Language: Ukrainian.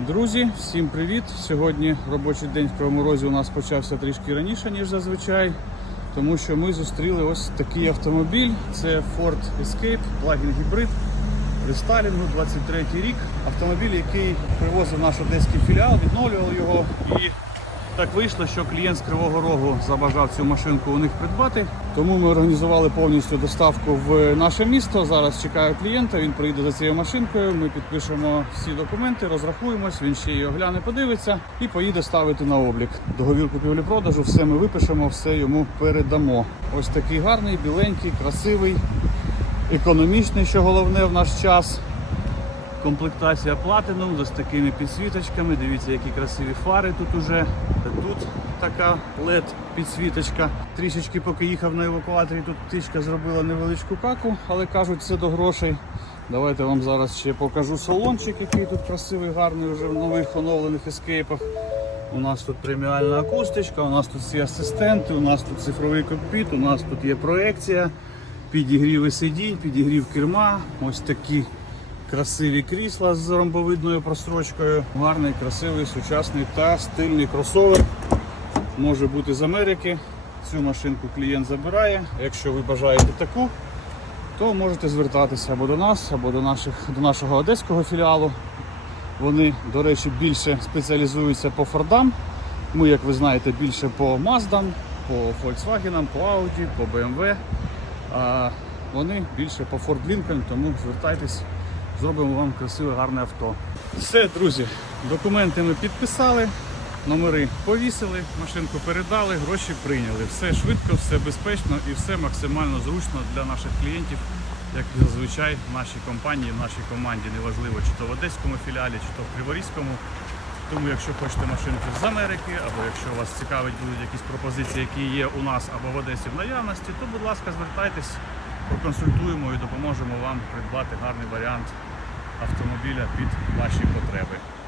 Друзі, всім привіт! Сьогодні робочий день в Кривому Розі у нас почався трішки раніше, ніж зазвичай, тому що ми зустріли ось такий автомобіль. Це Ford Escape, плагін гібрид рестайлінгу 23 рік. Автомобіль, який привозив наш одеський філіал, відновлював його. Так вийшло, що клієнт з Кривого Рогу забажав цю машинку у них придбати. Тому ми організували повністю доставку в наше місто. Зараз чекаю клієнта. Він приїде за цією машинкою. Ми підпишемо всі документи, розрахуємось. Він ще її огляне, подивиться і поїде ставити на облік. Договір купівлі-продажу. Все ми випишемо, все йому передамо. Ось такий гарний, біленький, красивий, економічний, що головне в наш час. Комплектація Platinum з такими підсвіточками. Дивіться, які красиві фари тут уже. Тут така LED підсвіточка. Трішечки поки їхав на евакуаторі, тут птичка зробила невеличку каку, але кажуть, це до грошей. Давайте вам зараз ще покажу салончик, який тут красивий, гарний вже в нових оновлених ескейпах. У нас тут преміальна акустичка, у нас тут всі асистенти, у нас тут цифровий кокпіт, у нас тут є проекція, підігріви сидінь, підігрів керма, ось такі красиві крісла з ромбовидною прострочкою. Гарний, красивий, сучасний та стильний кросовер. Може бути з Америки. Цю машинку клієнт забирає. Якщо ви бажаєте таку, то можете звертатися або до нас, або до, наших, до нашого одеського філіалу. Вони, до речі, більше спеціалізуються по Фордам. Ми, як ви знаєте, більше по Маздам, по Volkswagen, по Audi, по BMW. А вони більше по Ford Lincoln, тому звертайтесь, зробимо вам красиве, гарне авто. Все, друзі, документи ми підписали, номери повісили, машинку передали, гроші прийняли. Все швидко, все безпечно і все максимально зручно для наших клієнтів, як зазвичай в нашій компанії, в нашій команді, неважливо, чи то в одеському філіалі, чи то в Криворізькому. Тому, якщо хочете машинку з Америки, або якщо вас цікавить будуть якісь пропозиції, які є у нас або в Одесі в наявності, то будь ласка, звертайтесь, проконсультуємо і допоможемо вам придбати гарний варіант автомобіля під ваші потреби.